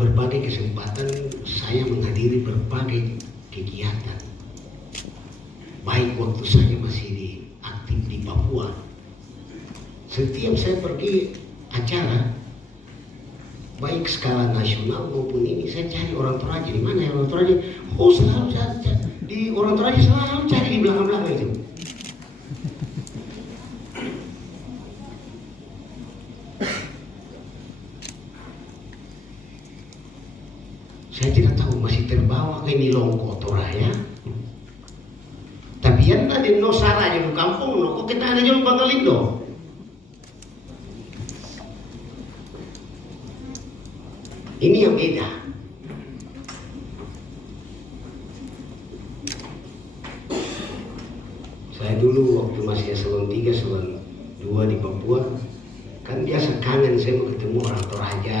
dalam berbagai kesempatan saya menghadiri berbagai kegiatan. Baik waktu saya masih aktif di Papua. Setiap saya pergi acara, baik skala nasional maupun ini, saya cari orang Toraja. Di mana ya orang Toraja? Oh, selalu saya cari. Di orang Toraja selalu cari di belakang-belakang itu. Saya tidak tahu masih terbawa ke Nilongko Toraya. Tapi yang tadi no sara di kampung, no kok kita ada jalan Bangalindo. Ini yang beda. Saya dulu waktu masih eselon 3, eselon 2 di Papua, kan biasa kangen saya mau ketemu orang Toraja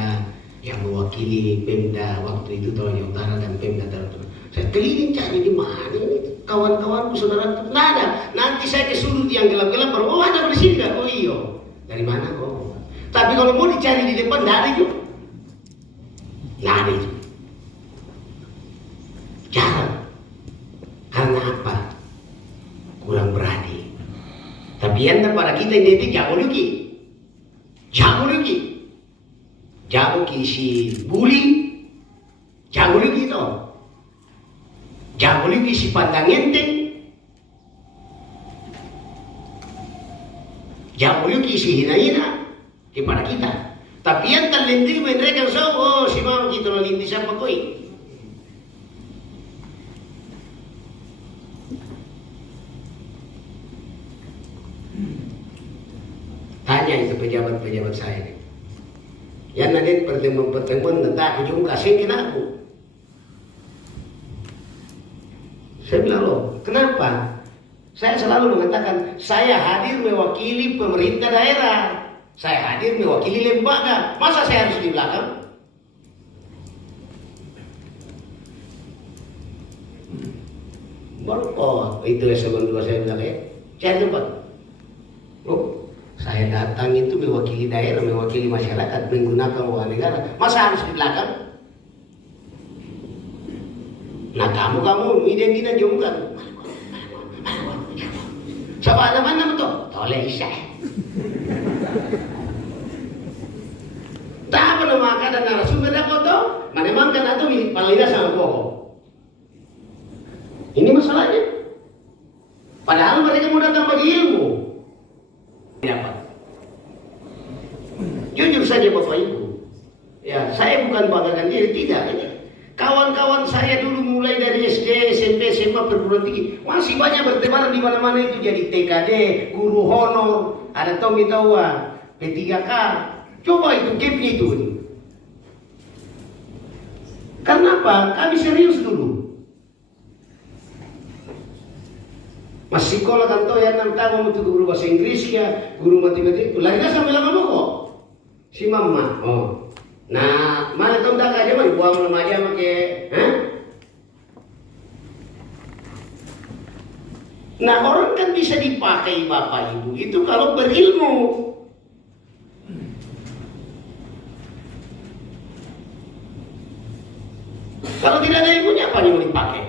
yang mewakili Pemda waktu itu Toraja Utara dan Pemda Utara. Saya keliling cari di mana ini kawan-kawanku, saudara, nggak ada. Nanti saya ke sudut yang gelap-gelap baru, oh ada di sini kan? Oh iyo, dari mana kok? Tapi kalau mau dicari di depan nggak ada juga. Nggak ada itu. Jarang. Karena apa? Kurang berani. Tapi yang pada kita ini jago lagi. Jago lagi. Jago si bully. Jago lagi itu. Jago lagi si pandang enteng. Jago lagi si hina-hina kepada kita. Tapi yang terlinting mereka oh si mau kita linting siapa koi. Tanya itu pejabat-pejabat saya. Yang nanti pertemuan tentang ujung kasih aku. Saya bilang loh, kenapa? Saya selalu mengatakan saya hadir mewakili pemerintah daerah. Saya hadir mewakili lembaga. Masa saya harus di belakang? Baru itu eselon 2 saya bilang cari tempat. Oh, saya datang itu mewakili daerah, mewakili masyarakat, menggunakan uang negara. Masa harus di belakang? Nah kamu identitas jungkan. Coba nama betul. Toleh Isya. Tak apa nama dan narasumber dah kau tahu. Menemangkan atau palida sama pokok. Ini masalahnya. Padahal mereka mau datang bagi ilmu. Dapat. Jujur saja Bapak Ibu. Ya, saya bukan banggakan diri, tidak. Kawan-kawan saya dulu mulai dari SD, SMP, SMA, perguruan tinggi masih banyak bertebaran di mana-mana itu jadi TKD, guru honor, ada Tommy Tawa, P3K. Coba itu gapnya itu. Karena apa? Kami serius dulu. Masih sekolah kan tahu ya 6 tahun untuk guru bahasa Inggris ya, guru matematika. Lahirnya sampai lama kok. Si mama. Oh. Nah, mana tahu dah aja mah buang remaja pakai, Nah, orang kan bisa dipakai Bapak Ibu itu kalau berilmu. Kalau tidak ada ilmunya apa yang mau dipakai?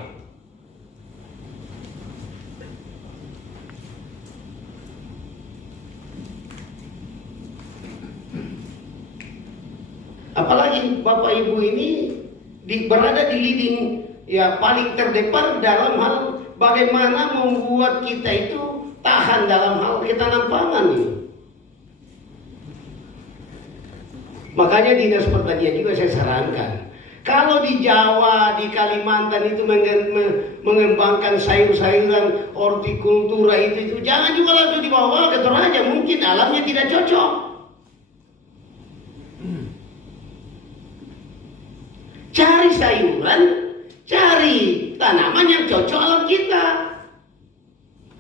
Apalagi Bapak Ibu ini berada di leading ya paling terdepan dalam hal bagaimana membuat kita itu tahan dalam hal ketahanan pangan ini. Makanya Dinas Pertanian juga saya sarankan. Kalau di Jawa, di Kalimantan itu mengembangkan sayur-sayuran, hortikultura itu jangan juga langsung dibawa ke Toraja. Mungkin alamnya tidak cocok. Cari sayuran, cari tanaman yang cocok alam kita.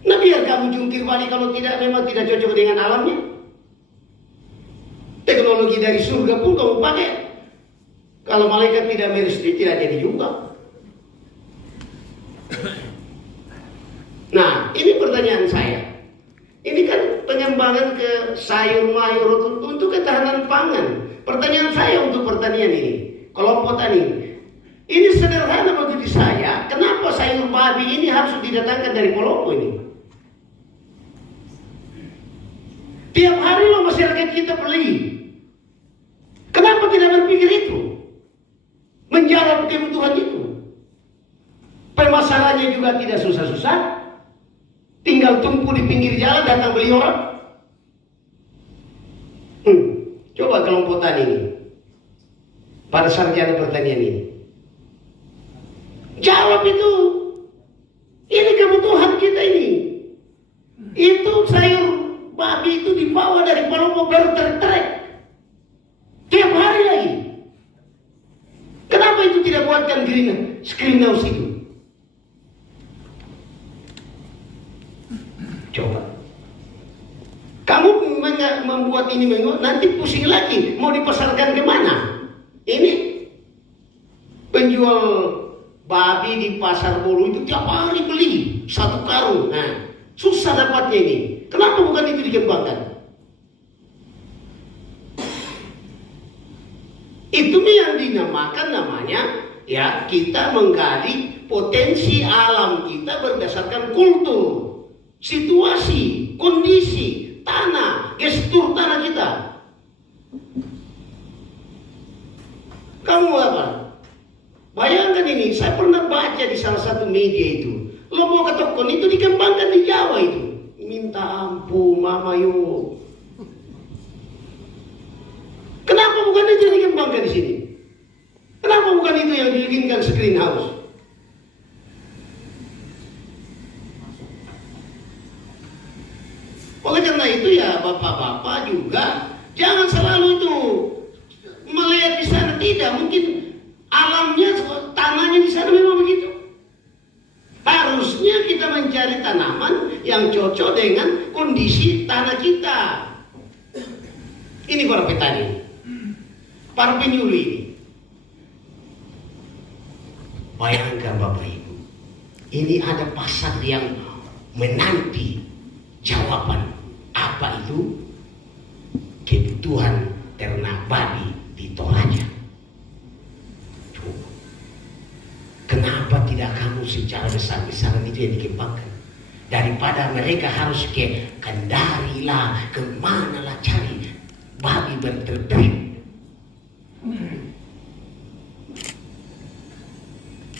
Nah biar kamu jungkir balik kalau memang tidak cocok dengan alamnya. Teknologi dari surga pun kamu pakai. Kalau malaikat tidak merestui tidak jadi juga. Nah ini pertanyaan saya. Ini kan pengembangan ke sayur mayur untuk ketahanan pangan. Pertanyaan saya untuk pertanian ini. kelompok tani. Ini sederhana bagi saya. Kenapa sayur babi ini harus didatangkan dari Kolombo ini? Tiap hari loh masyarakat kita beli. Kenapa tidak berpikir itu? Menjawab kebutuhan itu. Permasalahannya juga tidak susah-susah. Tinggal tumpu di pinggir jalan datang beli orang. Coba kelompok tani ini. Pada sarjana pertanian ini. Jawab itu. Ini kebutuhan kita ini. Itu sayur babi itu dibawa dari Kolombo baru tertrek. Tiap hari lagi. Kenapa itu tidak buatkan greenhouse itu? Coba. Kamu membuat ini nanti pusing lagi. Mau dipasarkan kemana? Ini penjual babi di pasar Bolu itu tiap hari beli 1 karung. Nah, susah dapatnya ini. Kenapa bukan itu dikembangkan? Itu yang dinamakan namanya ya kita menggali potensi alam kita berdasarkan kultur, situasi, kondisi, tanah, gestur tanah kita. Kamu apa? Bayangkan ini, saya pernah baca di salah satu media itu. Lombok Ketokon itu dikembangkan di Jawa itu. Minta ampun, mama yo. Kenapa bukan itu yang dikembangkan di sini? Kenapa bukan itu yang dibikinkan greenhouse? Oleh karena itu ya bapak-bapak juga jangan selalu itu melihat di sana, tidak mungkin alamnya tanahnya di sana memang begitu. Harusnya kita mencari tanaman yang cocok dengan kondisi tanah kita. Ini para petani, para penyuluh ini. Bayangkan Bapak Ibu, ini ada pasar yang menanti jawaban apa itu kebutuhan ternak babi di Toraja. Kenapa tidak kamu secara besar-besaran itu yang dikembangkan? Daripada mereka harus ke Kendari lah, kemana lah cari babi berternak.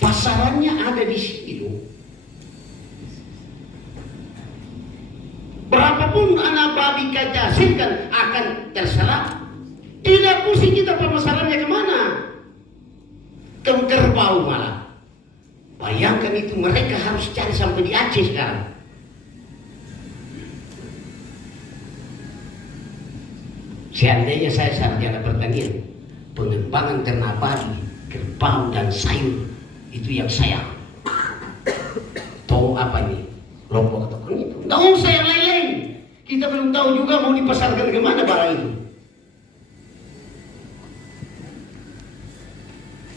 Pasarannya ada di sini loh. Berapapun anak babi kita hasilkan akan terserah. Tidak pusing kita pemasarannya kemana? Ke Kerbau malah. Bayangkan itu mereka harus cari sampai di Aceh sekarang. Seandainya saya sarjana pertanian, pengembangan ternak babi, kerbau dan sayur itu yang saya tahu apa ini Lombok Ketokon itu. Nggak usah yang lain-lain. Kita belum tahu juga mau dipasarkan kemana barang itu.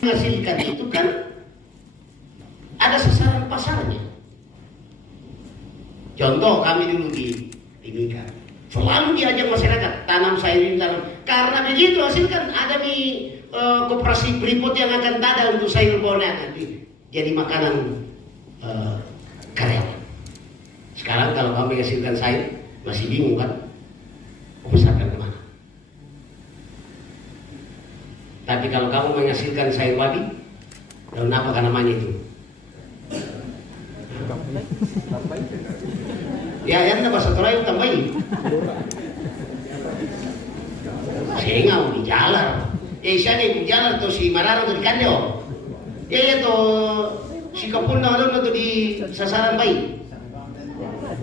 Menghasilkan itu kan ada sasaran pasarnya. Contoh kami dulu di Timika, selalu diajak masyarakat tanam sayur, tanam. Karena begitu hasilkan ada di koperasi Freeport yang akan ada untuk sayur bonet nanti jadi makanan karyawan. Sekarang kalau kami hasilkan sayur masih bingung kan, pasarkan kemana? Tapi kalau kamu menghasilkan sayur babi, daun apa namanya itu? Ya, yang bahasa Toraja tambahin. Sengau di jalan. Siya di jalan to si Mararo to di Kandeo. To si Kapuna to di sasaran bayi.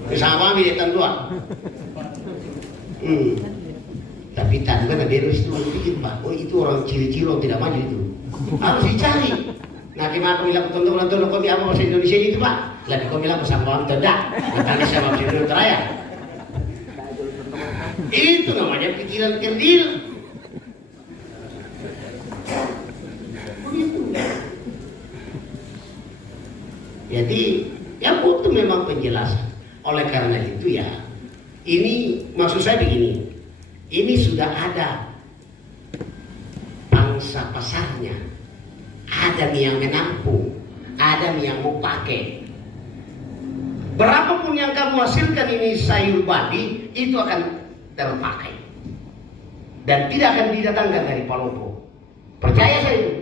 Bersama kami datang dua. Tapi tanda kan ada itu pikir Pak, oh itu orang ciri-ciri orang tidak maju itu. Harus dicari. Nah, gimana aku bilang tonton kau apa bahasa Indonesia itu Pak? Lalu kau bilang bahasa Kolam tidak. Nanti saya bahasa Indonesia raya. Itu namanya pikiran kerdil. Jadi ya butuh memang penjelasan. Oleh karena itu ya, ini maksud saya begini. Ini sudah ada pangsa pasarnya. Ada yang menampung, ada yang mau pakai. Berapapun yang kamu hasilkan ini sayur babi, itu akan terpakai. Dan tidak akan didatangkan dari Palopo. Percaya saya itu.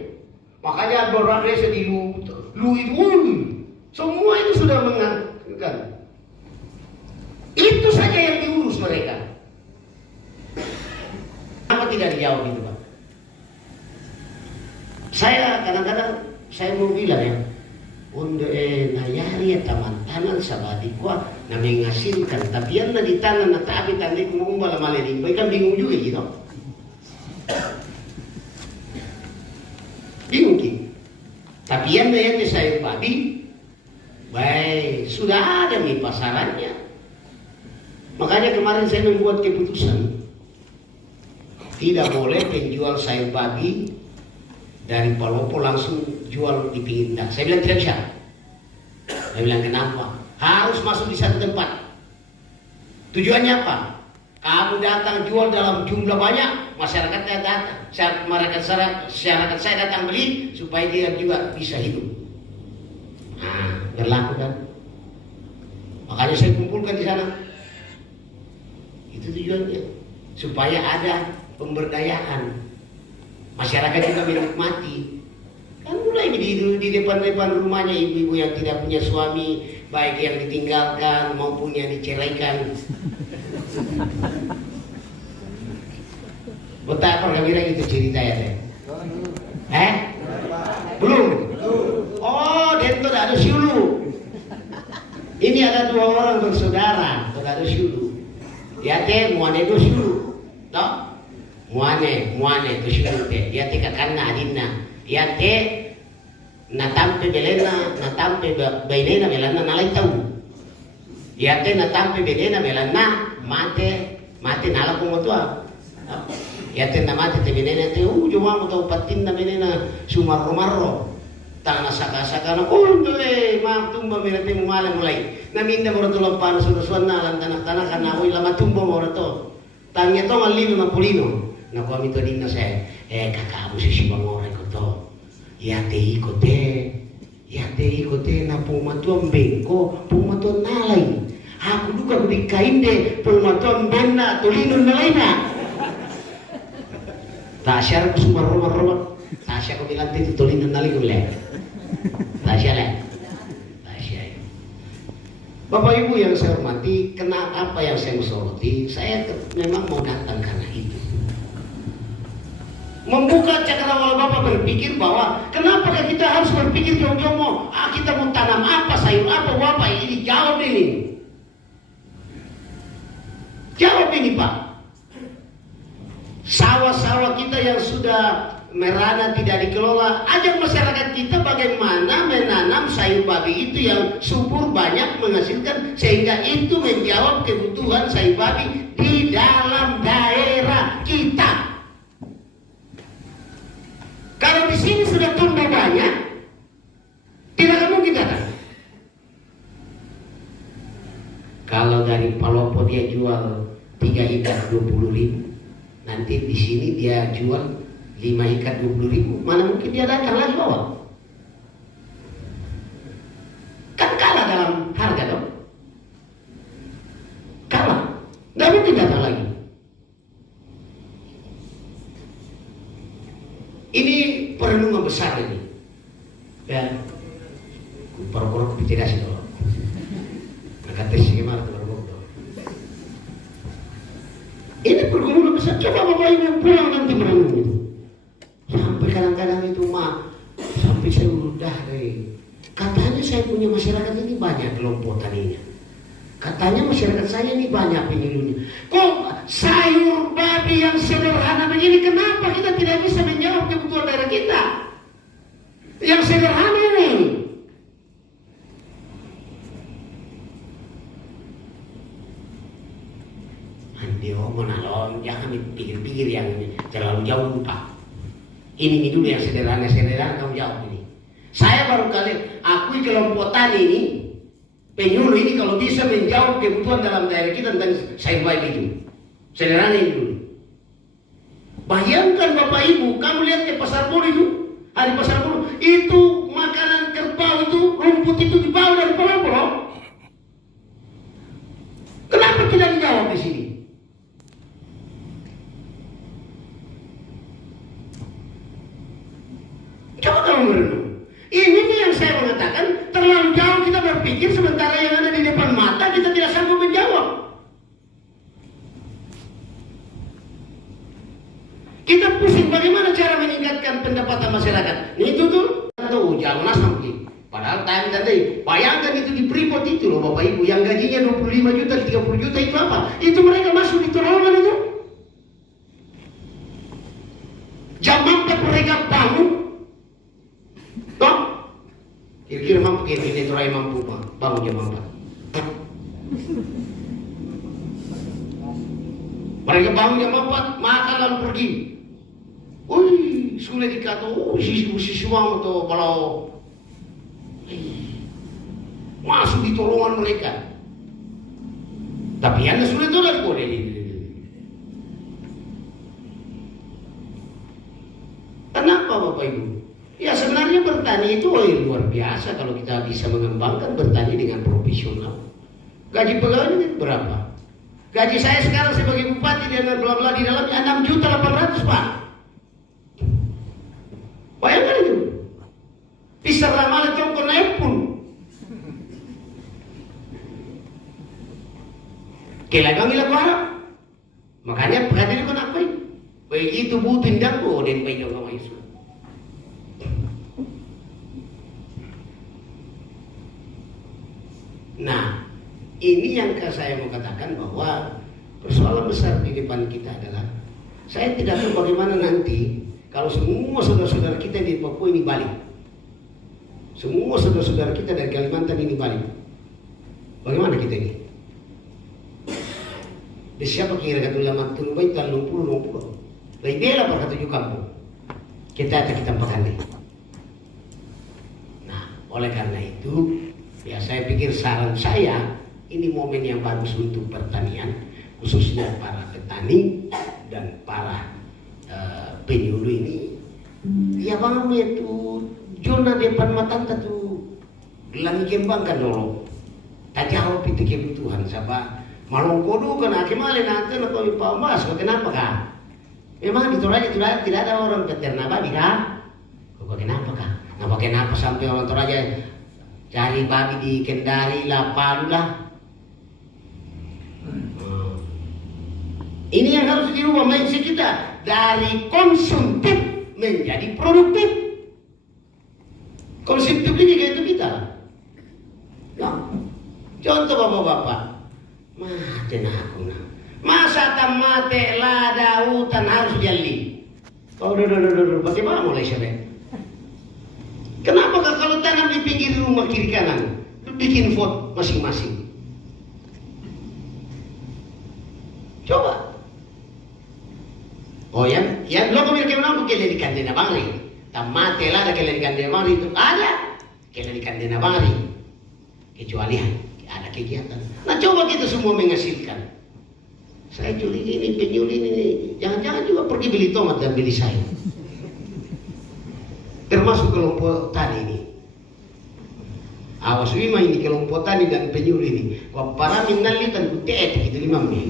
Makanya orang desa di lu itu, semua itu sudah mengatakan. Itu saja yang diurus mereka. Apa tidak dijawab itu, Pak? Saya kadang-kadang saya mau bilang ya, untuk nayari ya taman-taman sabati kuat na menghasilkan, tapi yang di tangan na tapi tadi mengumbal malin, kan bingung juga gitu. Bingung gitu. Tapi yang sayur padi, baik sudah ada nih pasarannya. Makanya kemarin saya membuat keputusan, tidak boleh penjual sayur padi dari Palopo langsung jual di pinggir dak. Saya bilang tidak bisa. Saya bilang kenapa? Harus masuk di satu tempat. Tujuannya apa? Kamu datang jual dalam jumlah banyak, masyarakatnya datang. Masyarakat saya datang beli supaya dia juga bisa hidup. Nah, berlaku kan? Makanya saya kumpulkan di sana. Itu tujuannya, supaya ada pemberdayaan. Masyarakat juga menikmati. Kan mulai di depan-depan rumahnya ibu-ibu yang tidak punya suami, baik yang ditinggalkan maupun yang diceraikan. Betapa kira itu cerita ya teh? Belum? Oh, dia itu ada syulu. Ini ada 2 orang bersaudara, ada syulu. Ya teh, muane itu syulu. Toh? Muane itu syulu teh. Ya teh kakana adina. Ya teh natampe belena, natampe bainena belana nalai tahu. Ya teh natampe belena belana mate nala kumotua. Ya teh namate teh belena teh cuma mau tahu patin na belena sumarro-marro. Tanah saka-saka na maaf tumba mira teh mulai. Naminda mo rato lang paano sunusuan na alam tanah-tanah kana ako'y lama tumba mo rato. Tangya to malino na pulino. Nakuha mito din na siya, kakabo si Sibangore ko to. Yate ikote na pumatuang bengko, pumatuang nalay. Ako juga berikainde, pumatuang benna, tulinon nalay na. Tasya ko sumaroma-roma. Tasya ko bilang dito, tulinon nalay ko le. Tasya le. Tasya. Bapak Ibu yang saya hormati, kenapa yang saya soroti, saya memang mau datang karena itu. Membuka cakrawala Bapak berpikir bahwa kenapa kita harus berpikir jauh-jauh kita mau tanam apa, sayur apa, Bapak ini jawab ini. Jawab ini Pak. Sawah-sawah kita yang sudah merana tidak dikelola, ajak masyarakat kita bagaimana menanam sayur babi itu yang subur banyak menghasilkan sehingga itu menjawab kebutuhan sayur babi di dalam daerah kita. Kalau di sini sudah tumbuh banyak, tidak akan mungkin datang. Kalau dari Palopo dia jual 3 ikat 20.000, nanti di sini dia jual 5 ikat 20.000, mana mungkin dia datang lagi bawa? Kan kalah dalam harga dong. Kalah, nggak mungkin datang lagi. Ini perenungan besar ini. Ya, perlu tidak sih dong. Kata si gimana tuh baru dong. Ini pergumulan besar. Coba Bapak Ibu pulang nanti merenung itu. Sampai kadang-kadang itu sampai saya udah deh. Katanya saya punya masyarakat ini banyak kelompok taninya. Katanya masyarakat saya ini banyak penyuluhnya. Kok sayur babi yang sederhana begini, kenapa kita tidak bisa menjawab kebutuhan daerah kita? Yang sederhana ini. Nanti menalon, jangan dipikir-pikir yang terlalu jauh Pak. Ini dulu yang sederhana kamu jawab ini. Saya baru kali akui kelompok tani ini, penyuluh ini kalau bisa menjawab kebutuhan dalam daerah kita tentang sayur babi itu. Sederhana ini dulu. Bayangkan Bapak Ibu, kamu lihat ke pasar bulu itu, hari pasar bulu itu makanan kerbau itu, rumput itu dibawa dari pulau-pulau. Kenapa tidak dijawab di sini? Coba kamu merenung. Ini nih yang saya mengatakan, terlalu jauh kita berpikir sementara yang ada di depan mata kita tidak sanggup menjawab. Kita pusing bagaimana cara meningkatkan pendapatan masyarakat. Itu tuh, jangan sampai. Padahal time tadi, bayangkan itu di Freeport itu loh Bapak Ibu, yang gajinya 25 juta, 30 juta itu apa? Itu mereka masuk di terowongan itu. Jam 4 mereka bangun. Toh? Kira-kira mampu, kira-kira itu raya mampu bangun jam 4. Mereka bangun jam 4, makan lalu pergi. Wih, sudah dikata, siswa itu kalau masuk di tolongan mereka. Tapi Anda sudah tahu dari kode ini. Kenapa Bapak Ibu? Ya sebenarnya bertani itu luar biasa kalau kita bisa mengembangkan bertani dengan profesional. Gaji pegawainya berapa? Gaji saya sekarang sebagai bupati dengan bla-bla di dalamnya 6.800.000 Pak. Bayangkan itu. Bisa ramalan congkok naik pun. Kailangan nila harap. Makanya perhatian ko na ako begitu butin dan ko din pa yung kamay isu. Nah, ini yang saya mau katakan bahwa persoalan besar di depan kita adalah saya tidak tahu bagaimana nanti kalau semua saudara-saudara kita di Papua ini balik. Semua saudara-saudara kita dari Kalimantan ini balik. Bagaimana kita ini? Di siapa kira kata ulama tunggu baik tahun 60. Baik bela per ketujuh kampung. Kita pakai. Nah, oleh karena itu, ya saya pikir saran saya ini momen yang bagus untuk pertanian, khususnya para petani dan para penyuluh ini. Ya bang itu zona depan mata tu gelang kembangkan dulu. Tak jawab itu kebutuhan siapa. Malung kodo kan akimale nanti atau ipa mas, kenapa kah? Memang di Toraja tidak ada orang peternak babi kah? Kenapa kah? Kenapa sampai orang Toraja cari babi di Kendari lah, Palu lah? Ini yang harus dirubah mindset kita dari konsumtif menjadi produktif. Konsumtif ini kayak itu kita. Nah, contoh bapak-bapak. Mati aku nah. Masa tamate lada hutan harus jali. Oh, bagaimana mulai siapa? Kenapa kalau tanam di pinggir rumah kiri kanan, bikin vote masing-masing? Coba. Oh yang lo kami kenapa kalian di kandina bangri? Tamate lada kalian di kandina bangri itu ada. Kalian di kandina bangri. Kecuali ada kegiatan. Nah coba kita semua menghasilkan. Saya curi ini, penyuli ini. Jangan-jangan juga pergi beli tomat dan beli sayur. Termasuk kelompok tani ini. Awas wima ini kelompok tani dan penyuli ini. Kau para minali dan kutet gitu 5 mil.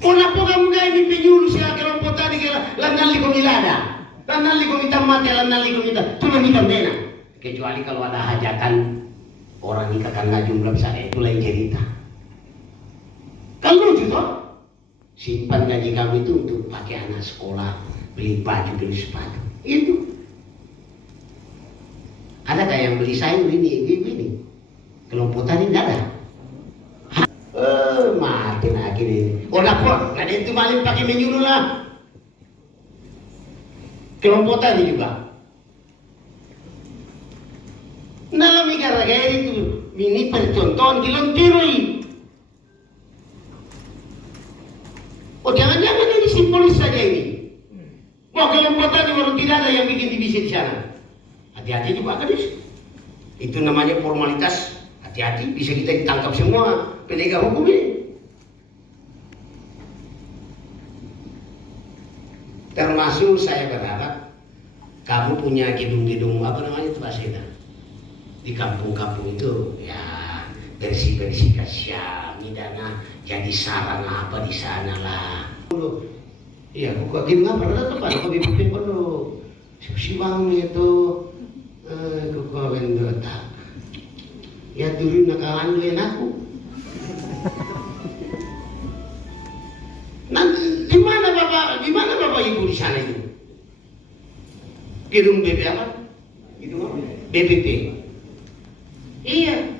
Kenapa kamu gak ini penyuli sih kelompok tani lanali kau milada, lanali kau minta mati, lanali kau minta tulung minta dena. Kecuali kalau ada hajatan. Orang nikah karena jumlah besar itu lain cerita. Kalau juga simpan gaji kamu itu untuk pakai anak sekolah, beli baju, beli sepatu. Itu. Ada kayak yang beli sayur ini. Kelompok tadi tidak ada. Mati lagi nih. Oh dapur, ada itu maling pakai menyuruh lah. Kelompok tadi juga. Dalam negara kayak itu, ini percontohan kilon tirui. Oh jangan-jangan ini simbolis saja ini. Mau kelompok tadi baru tidak ada yang bikin divisi di sana. Hati-hati juga gadis. Itu namanya formalitas. Hati-hati, bisa kita ditangkap semua penegak hukum ini. Termasuk saya berharap kamu punya gedung-gedung apa namanya itu Pak Seda di kampung-kampung itu ya bersih-bersih kasih midana jadi sarana apa di sana lah. Iya, kok gini nggak pernah tuh Pak, kok bikin perlu si bang itu kok vendor tak ya dulu nakalan dulu aku. Nanti di mana bapak ibu di sana itu? Gedung BP apa? Gedung apa? BPP. Iya.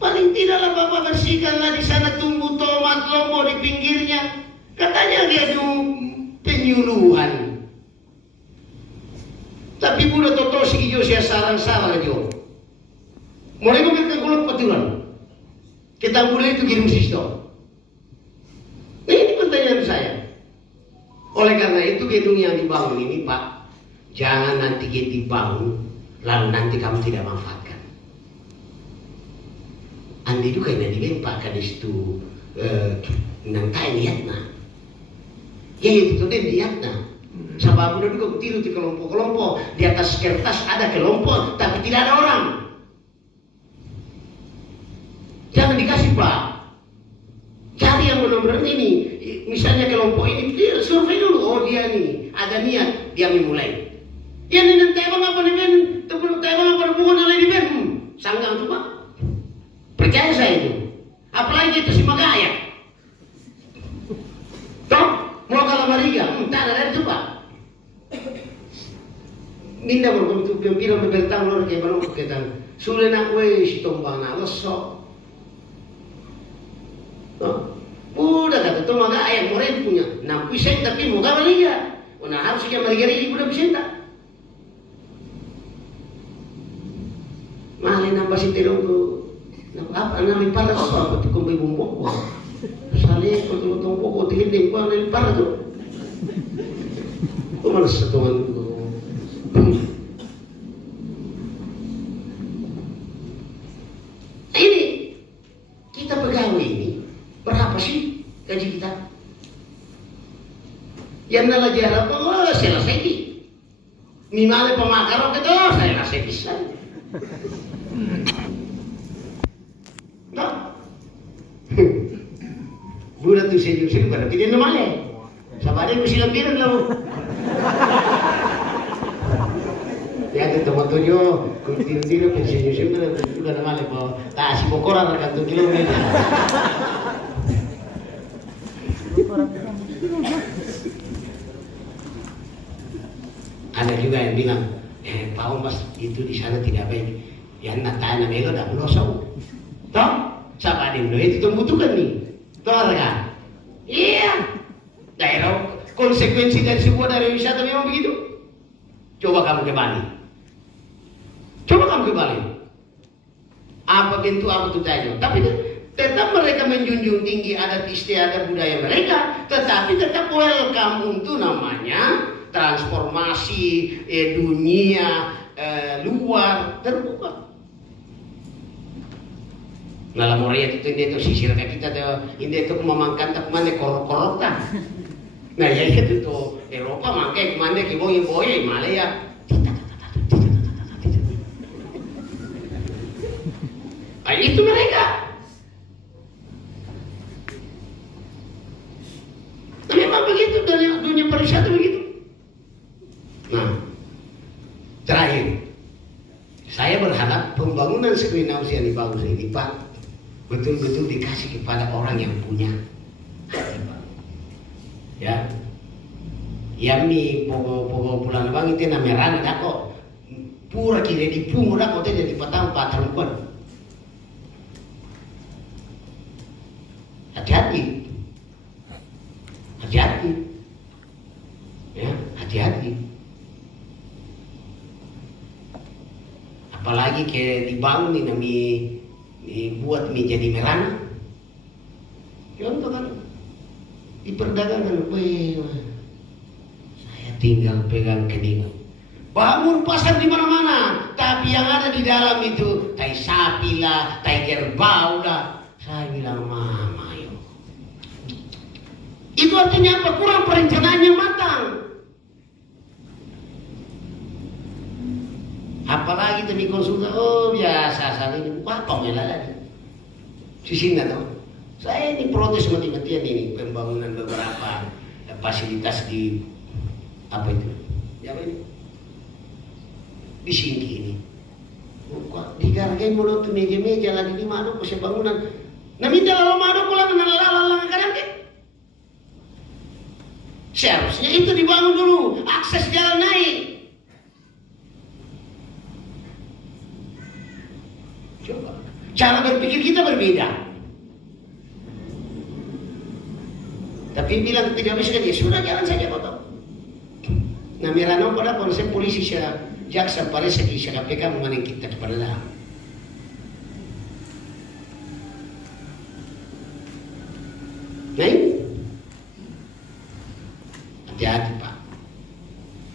Paling tidaklah bapak bersihkanlah di sana tumbuh tomat lombok di pinggirnya. Katanya gedung penyuluhan. Tapi budak toto si hijau saya sarang-sarang aja. Mulai kita kuluk petulan. Kita mulai itu gedung sistem. Nah ini pertanyaan saya. Oleh karena itu gedung yang dibangun ini Pak, jangan nanti kita dibangun lalu nanti kamu tidak manfaatkan. Andi juga yang dibangun Pak kadis itu nantai lihatna. Ya itu tuh lihatna. Sebab udah juga tiru di kelompok-kelompok di atas kertas ada kelompok tapi tidak ada orang. Jangan dikasih Pak. Cari yang benar-benar ini. Misalnya kelompok ini, dia survei dulu. Oh dia nih, ada niat, dia memulai. Dia nih tebang apa nih Ben? Tebang apa bukan oleh di Ben? Sanggang tuh Pak. Percaya saya itu. Apalagi itu si Magaya. Toh, mau kalau Mariga, tak ada itu Pak. Minda berkumpul itu pembira bertang lor kayak baru kita. Sudah nak si tombang nak lesok. Udah kata tuh maka ayam murid punya. Nah pisang tapi mau gak Mariga. Nah harusnya Mariga ini udah pisang tak. Mahalin nambah si terong tuh. Apa nalipar atau apa tuh kumpai bumbok. Salih kalau tumpuk kau tinggi kau nalipar tuh. Kau malas setuan tuh. Ini kita pegawai ini berapa sih gaji kita? Yang nala jalan oh selesai di. Mimale pemakar itu saya rasa bisa. Tak. Budak tu sejuk berarti dia namanya. Sama ada mesti lembiran lah. Ya tu teman tu jo, kuntir-kuntir sejuk berarti juga namanya bahwa tak si bokoran rekan tu kilometer. Ada juga yang bilang, Pak Omas itu di sana tidak baik. Yang nak tanya mereka dah melosong. Toh, siapa ada yang itu membutuhkan nih. Toh kan? Iya. Daerah konsekuensi dari sebuah daerah wisata memang begitu. Coba kamu ke Bali. Apa bentuk apa tuh tanya? Tapi tetap mereka menjunjung tinggi adat istiadat budaya mereka, tetapi tetap welcome untuk namanya transformasi dunia luar terbuka. Nah, Moria itu dia sisir kita tuh, ini tuh memangkan tak mana korok tak. Nah, ya itu tuh Eropa mangkai kemana kiboy Malaya. Itu mereka. Nah, memang begitu dunia pariwisata begitu. Nah, terakhir, saya berharap pembangunan Greenhouse yang dibangun ini Pak betul-betul dikasih kepada orang yang punya hati Pak. Ya, yang ni pogo pulang bang itu namanya dah kok pura kira di pungo dah kok jadi patang patang pun. Hati-hati. Ya, hati-hati. Apalagi kayak dibangun ini dibuat jadi merana. Contoh kan di perdagangan, saya tinggal pegang kening. Bangun pasar di mana-mana, tapi yang ada di dalam itu tai sapi lah, tai kerbau lah. Saya bilang mama yo, Itu artinya apa? Kurang perencanaannya matang. Apalagi demi konsultan, oh biasa saling potong ya lagi. Sisi nggak tahu. Saya ini protes mati-matian ini pembangunan beberapa fasilitas di apa itu? Ya apa ini? Di Singki ini. Digargai mulut meja-meja lagi di mana kok bangunan. Naminta lalu mana kok lang nalalang kanan ke? Seharusnya itu dibangun dulu, akses jalan naik. Coba, cara berpikir kita berbeda. Tapi bilang tidak bisa kan, ya sudah jalan saja potong. Nah merano pada konsep polisi saya jaksa pada segi saya KPK mengenai kita kepada dah. Nah ini hati-hati Pak.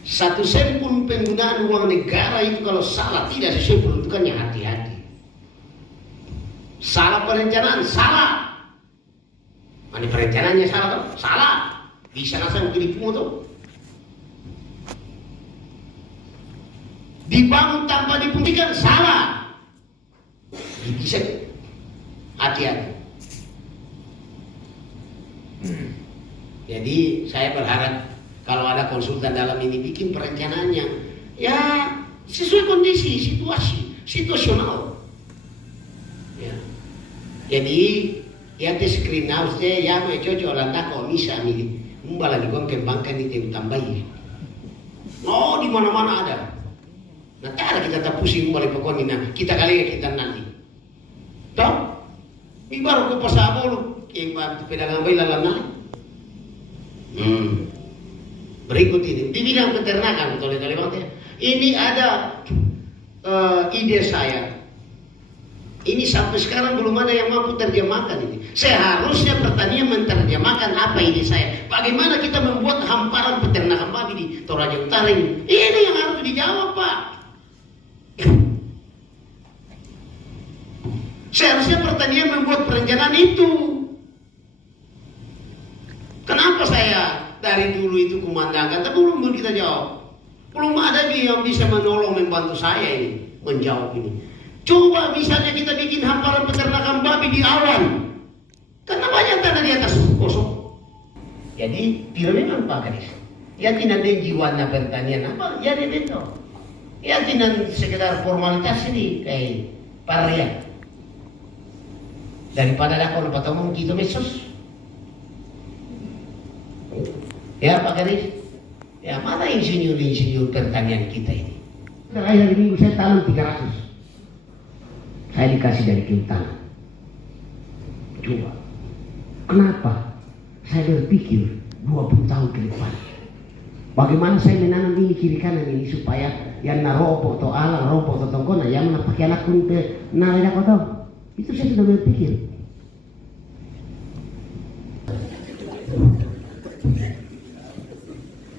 Satu sen pun penggunaan uang negara itu kalau salah tidak sesuai peruntukannya, hati-hati. Salah perencanaan, salah. Mana perencanaannya salah tuh? Salah. Bisa langsung ditipu tuh. Dibangun tanpa dipungkinkan, salah. Bisa. Hati-hati. Jadi saya berharap kalau ada konsultan dalam ini bikin perencanaannya ya sesuai kondisi, situasi, situasional. Ya. Jadi ya di screen house deh ya mau cocok landa kok bisa nih mbak lagi gua kembangkan itu tambahin. Oh di mana-mana ada. Nah cara kita tak pusing balik pokoknya nah kita kali ya kita nanti. Toh? Ini baru ke pasar bolu, kembang pedagang bayi lalang. Berikut ini di bidang peternakan betul ya. Ini ada ide saya. Ini sampai sekarang belum ada yang mampu terjemahkan ini. Seharusnya pertanian menerjemahkan apa ide saya. Bagaimana kita membuat hamparan peternakan babi di Toraja Utara ini. Ini yang harus dijawab Pak. Seharusnya pertanian membuat perencanaan itu. Kenapa saya dari dulu itu kumandangkan, tapi belum kita jawab. Belum ada yang bisa menolong membantu saya ini menjawab ini. Coba misalnya kita bikin hamparan peternakan babi di awan, karena banyak tanah di atas kosong. Jadi tidak memang Pak Kadis. Ya tidak ada jiwana pertanian apa? Ya itu. Ya tidak sekedar formalitas ini kayak paria. Daripada ada kalau patungong kita mesos. Ya Pak Kadis. Ya mana insinyur pertanian kita ini? Terakhir minggu saya tanam 300. Saya dikasih dari Kintana. Coba. Kenapa? Saya berpikir 20 tahun ke depan. Bagaimana saya menanam ini kiri kanan ini supaya yang naropo atau alang ropo atau tongkona yang pakai anak pun ke naleda kota. Itu saya sudah berpikir.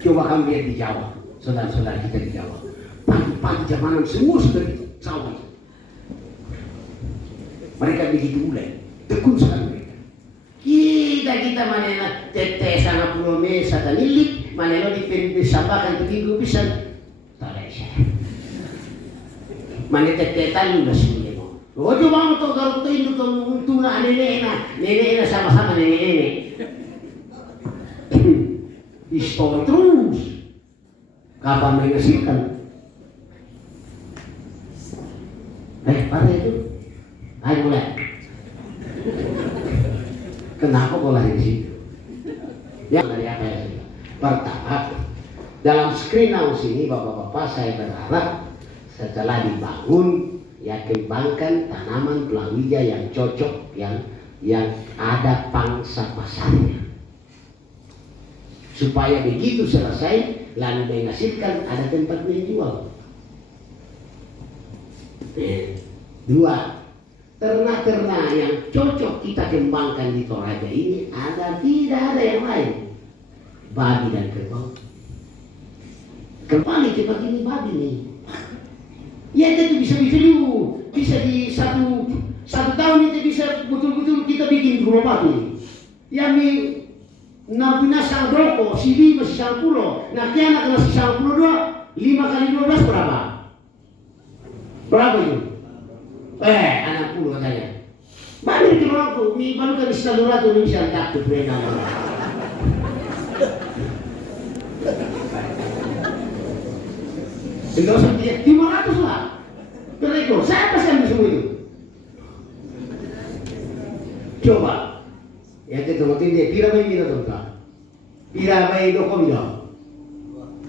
Coba kami lihat di Jawa, saudara-saudara kita di Jawa. Pagi-pagi jamanan semua sudah di sawah. Mereka begitu mulai, tekun sekali mereka. Kita manena tete sana pulau mesa dan ilik, manena disampaikan ke minggu bisa. Talai saya. Manena tete tali udah sini mo. Oh coba tuh kalau tuh itu tuh tuna nenek sama-sama nenek. Pistol terus. Kapan mengesihkan? Pada itu. Ayo mulai. Kenapa kau lahir di situ? Ya dari apa ya? Pertama, dalam screen house ini bapak-bapak saya berharap setelah dibangun ya kembangkan tanaman pelawija yang cocok, yang ada pangsa pasarnya. Supaya begitu selesai lalu menghasilkan ada tempat menjual. Dua, ternak-ternak yang cocok kita kembangkan di Toraja ini tidak ada yang lain, babi dan kerbau. Kembali seperti ini babi nih. Ya itu bisa di satu tahun itu bisa betul-betul kita bikin rumah babi. Yang na binasang doko, si 5 si 10. Nah, kaya anak kelas 10 5 kali 12 berapa? Berapa itu? 60 katanya. Balik ke orangku, mi baru kan istilah tuh ini bisa takut mereka. Enggak usah dia 500 lah. Berekor, saya pasti ambil semua itu. Coba. Ya kita mungkin dia pira bayi kita tuh kan. Pira bayi doko bilang.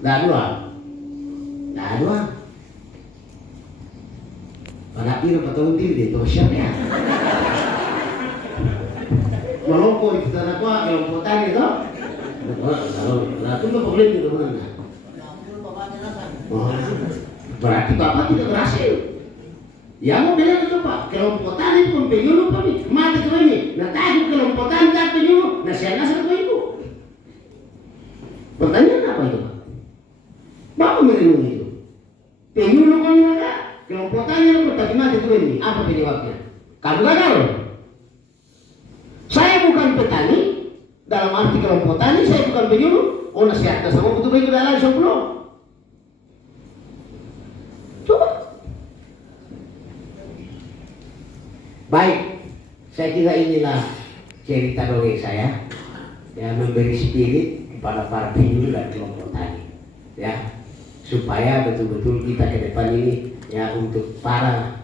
Dah dua. Pada pira patulong diri itu siapa? Melongko di tanah kuah, kelompok tani itu. Nah, itu nggak boleh gitu mana? Berarti bapak tidak berhasil. Yang mau bilang itu pak, kelompok tani pun penyuluh kami, mati kami. Nah tadi kelompok tani tak penyuluh, nah saya nasihat itu. Pertanyaan apa itu pak? Bapak merenung itu. Penyuluh kami ada, kelompok tani yang tapi mati kami. Apa penyebabnya? Kamu gagal. Saya bukan petani, dalam arti kelompok tani saya bukan penyuluh. Oh nasihatnya sama betul baik udah langsung belum. Coba. Baik, saya kira inilah cerita dongeng saya yang memberi spirit kepada para penyuluh dan kelompok tani, ya, supaya betul-betul kita ke depan ini ya untuk para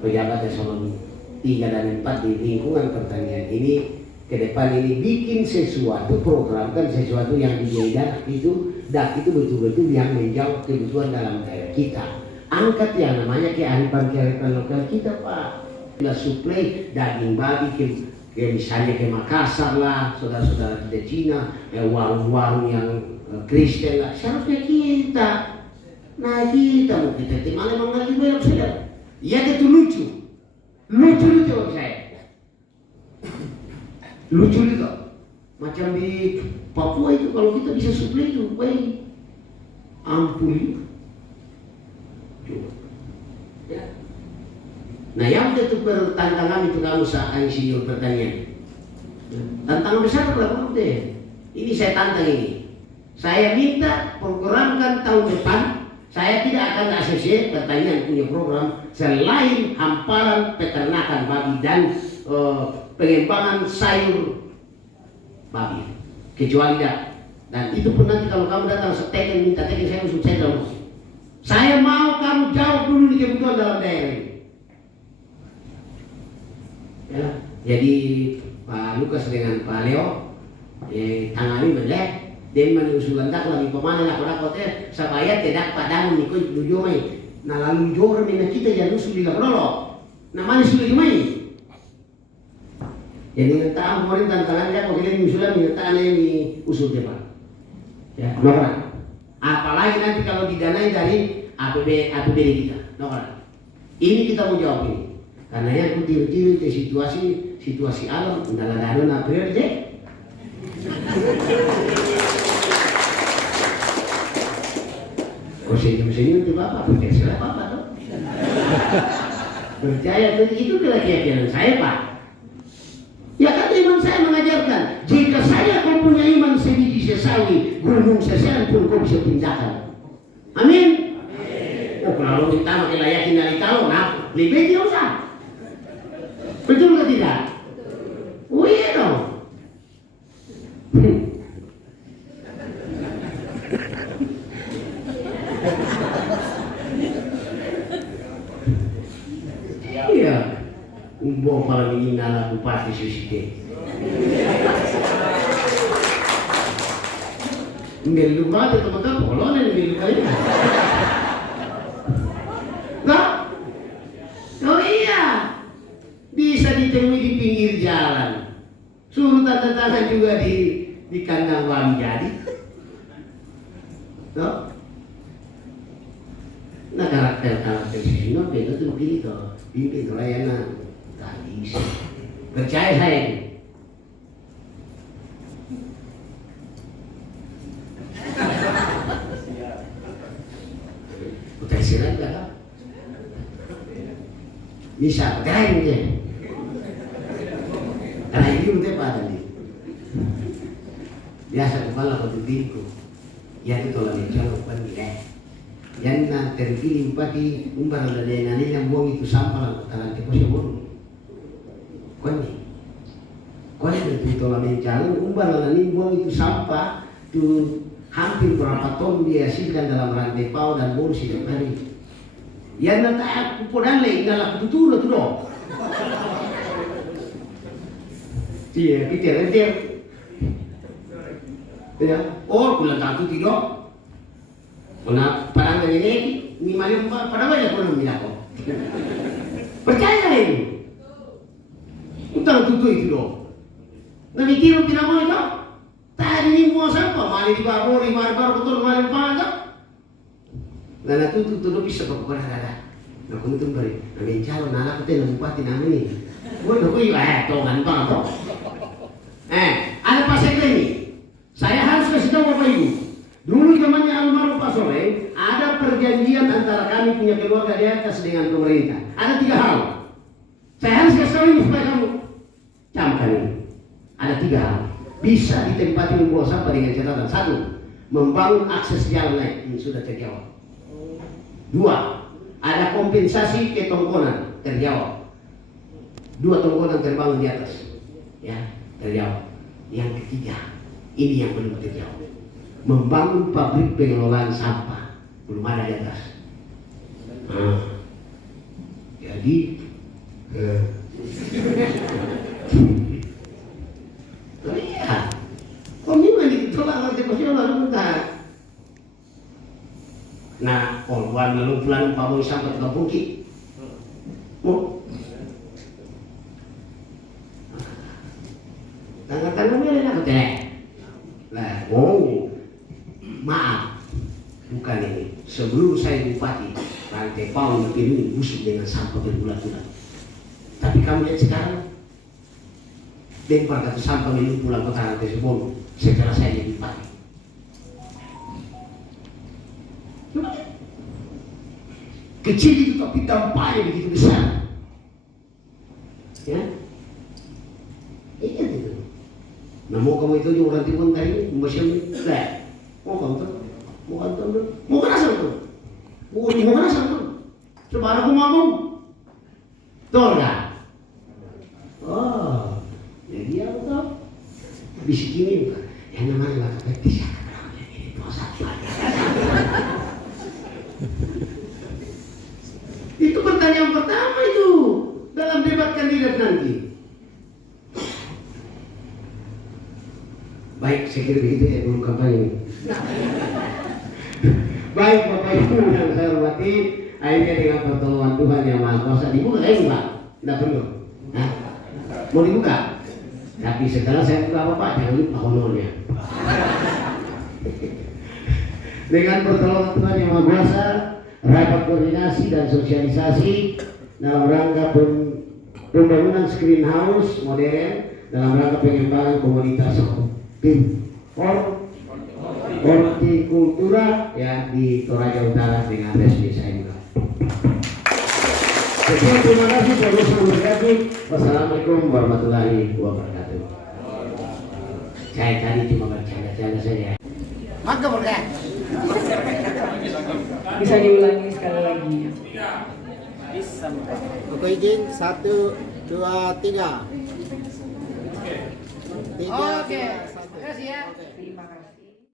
pejabat eselon 3 dan 4 di lingkungan pertanian ini ke depan ini bikin sesuatu, programkan sesuatu yang dijaga itu dan itu betul-betul yang menjawab kebutuhan dalam daerah kita. Angkat yang namanya kearifan lokal kita pak. Kita suplai daging babi ke misalnya ke Makassar lah, saudara-saudara kita Cina, warung-warung yang Kristen lah, seharusnya kita. Nah kita mau kita mana mengerti banyak saja. Ya itu lucu bagi saya. Lucu juga. Macam di Papua itu kalau kita bisa suplai itu, baik ampun. Ya. Nah yang itu tantangan itu kamu usaha insinyur pertanian. Tantangan besar berapa deh? Ini saya tantang ini. Saya minta programkan tahun depan. Saya tidak akan ACC pertanian punya program selain hamparan peternakan babi dan pengembangan sayur babi. Kecuali tidak. Dan itu pun nanti kalau kamu datang seteken minta teken saya usut saya dalam. Saya mau kamu jawab dulu di kebutuhan dalam daerah ini. Ya, jadi Pak Lukas dengan Pak Leo tangani belek dan menyusulan tak lagi pemana lah pada kota supaya tidak padang ikut tujuh mai. Nah lalu jor mina kita yang usul di labrolo. Namanya sudah dimai. Jadi kita kemarin tantangan dia kalau kita usulan minta ini usul dia Pak. Ya, nomor. Apalagi nanti kalau didanai dari APBD kita, nomor. Ini kita mau jawab ini. Karena yang tiru-tiru itu situasi alam dalam dana April je. Kau senyum-senyum itu bapak, percaya bapak tuh. Percaya itu adalah keyakinan saya pak. Ya kan iman saya mengajarkan, jika saya kau punya iman sebiji sesawi, gunung sesean pun kau bisa pindahkan. Amin. Oh kalau kita makin layakin dari kalau, nah lebih tidak usah. Betul atau tidak? Oh iya dong. Iya. Umbo para minala bupati susite. Melupa itu betul polonan melupa ini. Enggak? Oh iya. Bisa ditemui di pinggir jalan. Suruh tanda tangan juga di kandang babi jadi. No? Nah karakter sini itu begini toh. Pimpin layanan. Tak bisa. Percaya saya ini. Udah silat enggak? Bisa, keren deh. Nah ini udah apa tadi? biasa kepala batu tingku ya itu kalau mencalon kan tidak yang terpilih bupati umbar dari nani yang buang itu sampah lah kalau tepos yang buang kau itu kalau mencalon umbar nani buang itu sampah itu hampir berapa ton dia hasilkan dalam rantai pau dan bonus setiap hari yang nanti aku podang lagi dalam tutur itu dong iya kita nanti ya, oh bulan satu tidak. Kena parang ini minimalnya pada banyak orang bilang kok. Percaya ini. Utang tutu itu loh. Nanti kira bilang mau itu. Tadi ini mau siapa? Mali di babor, di marbar, betul mali pada. Dan itu tuh bisa berkurang ada. Nah kamu tuh beri. Nanti calon anak kita yang bupati nama ini. Gue udah kau tongan bang. Ada pasal ini. Saya harus kasih tahu Bapak Ibu. Dulu zamannya almarhum Pak Soleh, ada perjanjian antara kami punya keluarga di atas dengan pemerintah. Ada 3 hal. Saya harus kasih tahu ini supaya kamu camkan ini. Ada 3 hal. Bisa ditempati membawa sampah dengan catatan. 1. Membangun akses jalan naik. Ini sudah terjawab. 2. Ada kompensasi ketongkonan. Terjawab. 2 tongkonan terbangun di atas. Ya, terjawab. Yang ketiga. Ini yang belum terjawab. Membangun pabrik pengelolaan sampah belum ada di atas. Jadi lihat, komitmen ditolak oleh profesional bentar. Nah, korban lalu pulang pabrik sampah ke Bukit. Tangan-tangan ini nak teh. Nah, maaf, bukan ini. Sebelum saya bupati, rantai pau ini busuk dengan sampah berbulan-bulan. Tapi kamu lihat sekarang, lempar kata sampah ini pulang ke rantai sebelum setelah saya jadi bupati. Kecil itu tapi dampaknya begitu besar. Ya, iya itu. Nah mau kamu itu juga orang timur tadi masih enggak mau kamu tuh mau kerasa tuh mau kerasa tuh coba aku mau tuh enggak oh jadi apa tuh bisik ini bukan yang namanya nggak kepetis ya ini proses itu pertanyaan pertama itu dalam debat kandidat nanti. Baik, saya kira begitu ya dulu kampanye. Baik Bapak Ibu yang saya hormati, akhirnya dengan pertolongan Tuhan yang Maha Kuasa dibuka kayak Pak? Tidak perlu. Nah, mau dibuka? Tapi setelah saya buka Bapak jangan lupa honornya. Dengan pertolongan Tuhan yang Maha Kuasa, rapat koordinasi dan sosialisasi dalam rangka pembangunan screen house modern dalam rangka pengembangan komunitas hortikultura ya di Toraja Utara dengan resmi saya juga. Sekian, terima kasih. Wassalamualaikum warahmatullahi wabarakatuh. Saya tadi cuma bercanda-canda saja. Maka berkah. Bisa diulangi sekali lagi. Bisa. Oke, izin 1, 2, 3. Oke. Terima kasih ya.